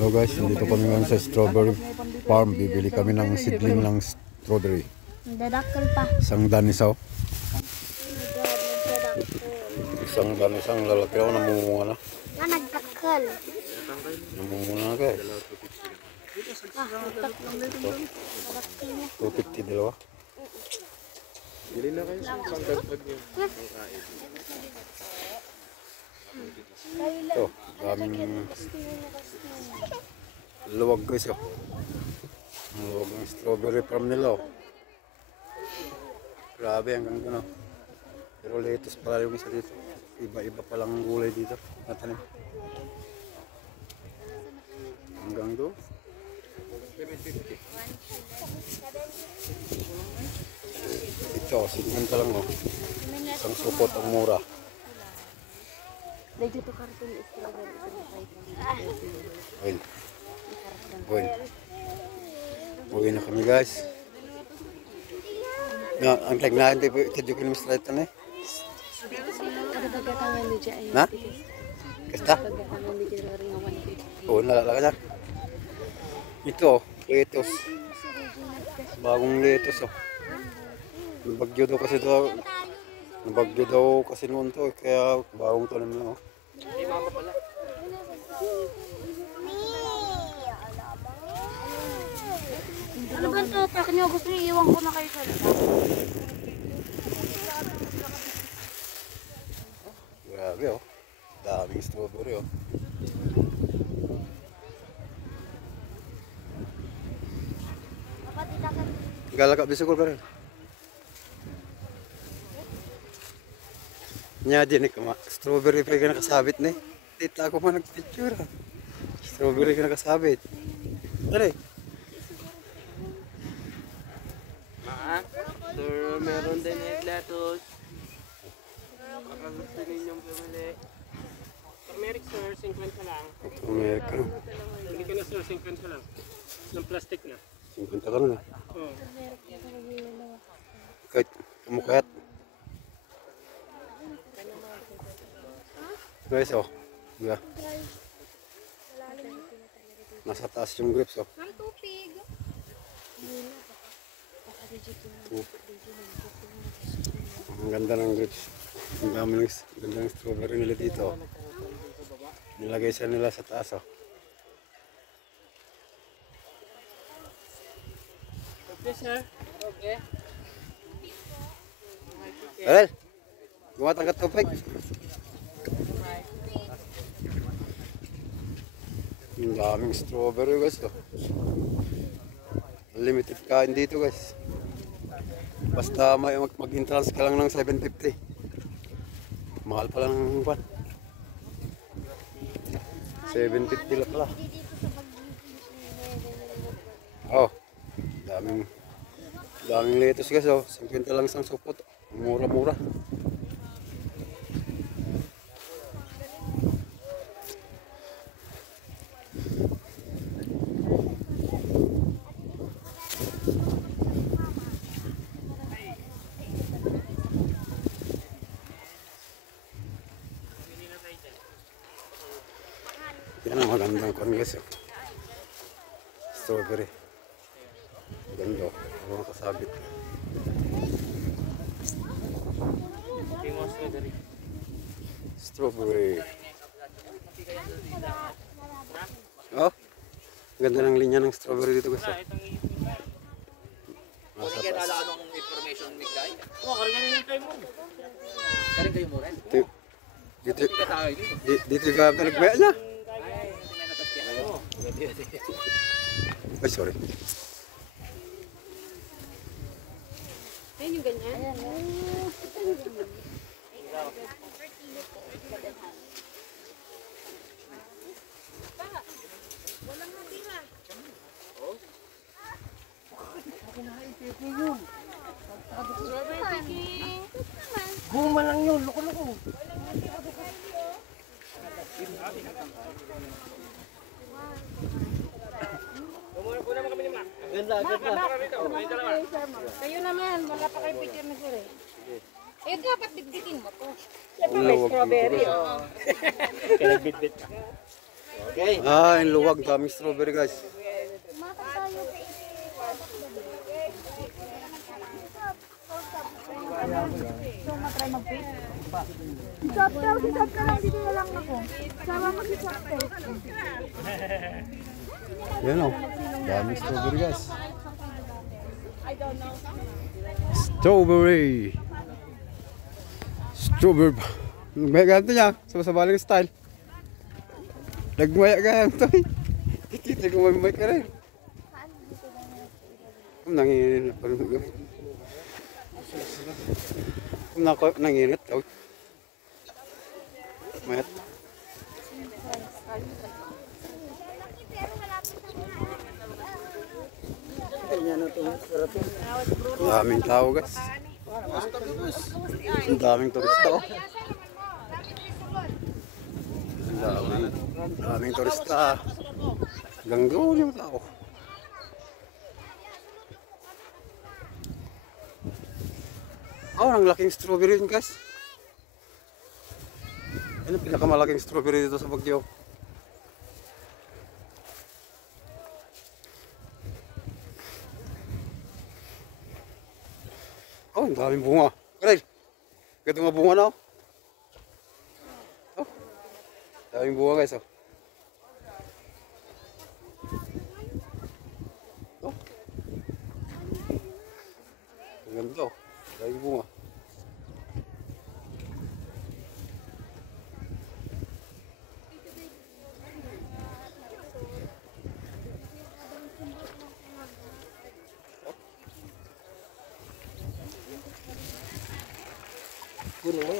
Hello guys, dito kami ngayon sa strawberry farm. Bibili kami ng seedling ng strawberry. Dadakkel pa. Isang danisaw. Isang danisang lalaki ako, namumunga na. Nagdakkel. Namumunga na guys. 250 dalawa. Bili na kayo sa isang dagdag niyo. Ito, daming luwag guys. Luwag ng strawberry farm nila. Grabe hanggang doon. Pero lettuce pala yung isa dito. Iba-iba palang ang gulay dito. Natanim. Hanggang doon. 750. Ito, 50 lang oh. Isang supot ang mura. Dito karton strawberry. Oil. Oil. Uwi na kami guys. Na, ang tagnahan tayo ito yung straight na eh. Na? Kasta? Oo, nalalaka na. Ito, lettuce. Bagong lettuce oh. Nabagyo daw kasi ito. Nabagyo daw kasi noon to, kaya bagong tanim na oh. Ano ba ito? Pakin nyo gusto nyo, iwan ko na kayo sa lata. Grabe oh. Daming strawberry oh. Galak bisukol ka rin. Nya din strawberry pa yung nakasabit na eh. Tita ako pa nagpicture. Strawberry ka nakasabit. Tara. Sir, meron din lettuce. Baka gusto ninyong bumili. Turmeric sir, 50 lang. Turmeric ka. Bili ka na sir, 50 lang. Ng plastic na. 50 ka na. Oo. Kahit kamukayat. Guys oh. Diba? Nasa taas yung grapes oh. Ang tupig. Ang ganda ng grapes. Ang dami ng ganda ng strawberry nila dito. Nilagay siya nila sa taas oh. Okay sir. Okay. Alel! Gumatang ka tupig. Ang daming strawberry guys oh. Limited kain dito guys. Basta may mag-entrance ka lang ng 750. Mahal pala ng kwan. 750 lang pala. Oh, daming lettuce guys oh. 50 lang isang supot. Mura-mura. Yan ang magandang kwan guys oh. Strawberry. Ganda oh. Mga kasabit. Strawberry. Oh. Ganda ng linya ng strawberry dito guys oh. Nasa taas. Anong information bigay? Oo, karga na yung time mo. Karing kayo mo rin. Dito ka pinagmaya niya. Ay, sorry. Ayun yung ganyan. Guma lang yun, loko-loko. Ganda, ganda. Kayo naman, wala pa kayo picture na sir eh. Eh, dapat bitbitin mo to. Lawag dito guys. Kaya bitbit. Okay. Ah, yung luwag. Daming strawberry guys. So, matry mag-bake. Stop daw, stop ka lang. Dito na lang ako. Sama mo si Stop daw. Yan o. Daming strawberry guys. Strawberry. Strawberry. May ganito niya. Sabaling style. Nagmaya ka yan ito eh. Kikita ko may ka rin. Nanginit. Nanginit. Mayat. Daming tao guys. Ang daming turista oh. Daming turista. Hanggang doon yung tao. Oh, ang laking strawberry yun guys. Yan ang pinakamalaking strawberry dito sa Baguio. Oh, ang daming bunga. Karel, ganda nga bunga na oh. Oh, daming bunga guys oh. Oh. Ang ganda oh. Daming bunga.